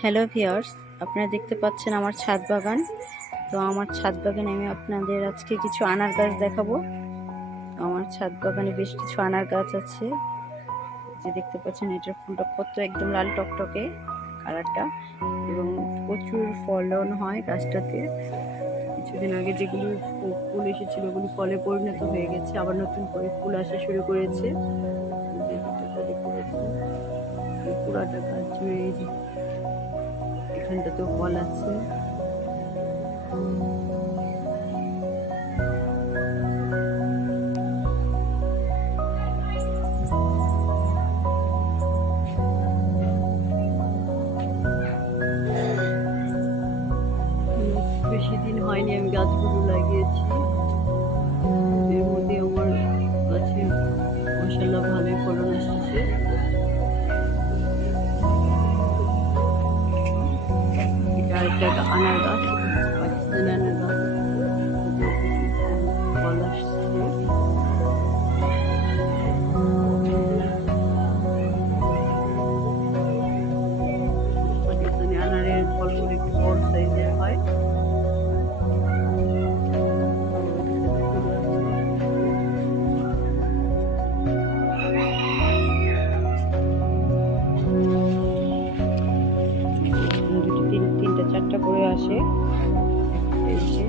Hello viewers আপনারা দেখতে পাচ্ছেন আমার ছাদ বাগান। তো আমার ছাদ বাগানে আমি আপনাদের আজকে কিছু আনার গাছ দেখাবো। আমার ছাদ বাগানে বেশ কিছু আনার গাছ আছে। যে দেখতে পাচ্ছেন, এটার ফুলটা কত একদম লাল টকটকে কালারটা এবং প্রচুর ফলন হয় গাছটাতে। কিছুদিন আগে যেগুলি ফুল এসেছিল, ওগুলি ফলে পরিণত হয়ে গেছে, আবার নতুন করে ফুল আসা শুরু করেছে। পুরাটা গাছ জুড়ে এখানটাতেও কল আছে। বেশি দিন হয়নি আমি গাছগুলো লাগিয়েছি। এটা আরেকটা চারটা করে আসে। এই যে,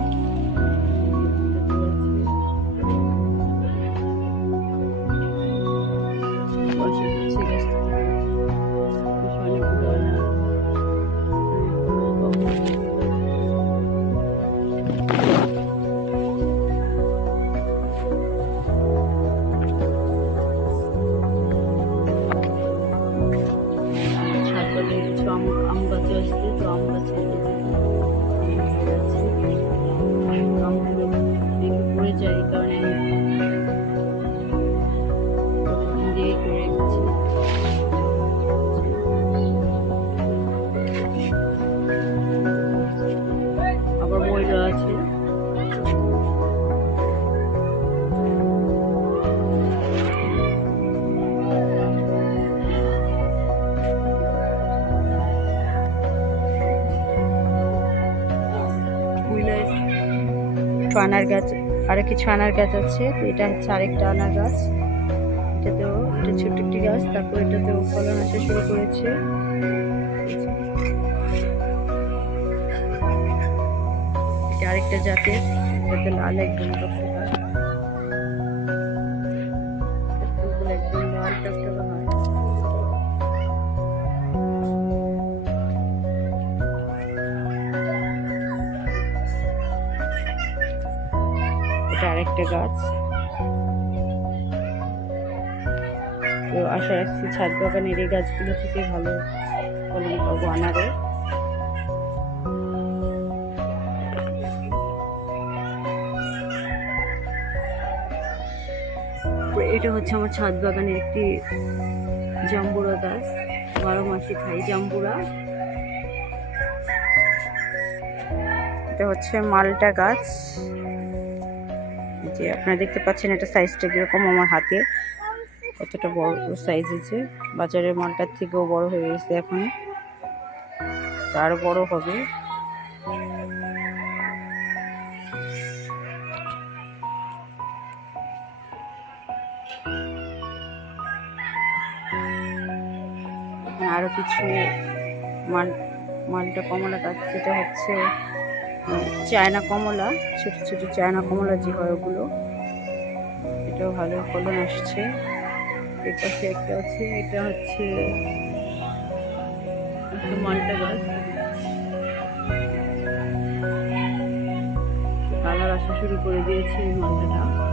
আনার গাছ, আরও কিছু আনার গাছ আছে। তো এটা হচ্ছে আরেকটা আনার গাছ। এটাতেও, এটা ছোট্ট একটি গাছ, তারপর এটাতেও ফলন আসা শুরু করেছে। এটা আরেকটা জাতের এটাতে লাল একদম একদম লাল এটা আরেকটা গাছ। তো আশা রাখছি ছাদ বাগানের এই গাছগুলো থেকে ভালো ফলন পাবো আনারে এটা হচ্ছে আমার ছাদ বাগানের একটি জাম্বুরা গাছ, বারো মাসে খাই জাম্বুরা। এটা হচ্ছে মালটা গাছ। যে আপনারা দেখতে পাচ্ছেন এটা সাইজটা কীরকম আমার হাতে। কতটা বড় সাইজ আছে বাজারের মালটার থেকেও বড় হয়ে গেছে এখন। আরও বড় হবে। আরও কিছু মাল, মালটা কমলা গাছ যেটা হচ্ছে। চায়না কমলা, ছোট ছোট চায়না কমলা যে হয় ওগুলো। এটাও ভালো ফলন আসছে। এর পাশে একটা আছে, এটা হচ্ছে মালটা গাছ। কালার আসা শুরু করে দিয়েছে এই মালটাটা।